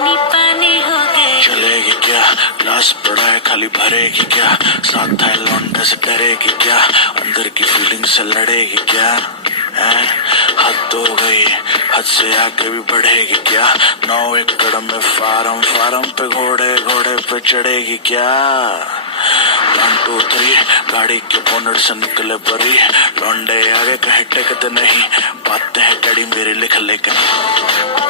पानी पानी हो गए। चलेगी क्या, ग्लास पड़ा है खाली भरेगी क्या, साथ है लौंडे से डरेगी क्या, अंदर की फीलिंग से लड़ेगी क्या, हैं? हद हो गई, हद से आगे भी बढ़ेगी क्या, 9 एकड़ में फार्म, फार्म पे घोड़े, घोड़े पे चढ़ेगी क्या। 1 2 3 गाड़ी के बोनट से निकले परी, लौंडे आगे कहीं टेकते नहीं, बातें हैं डैडी मेरी लिख लेकर।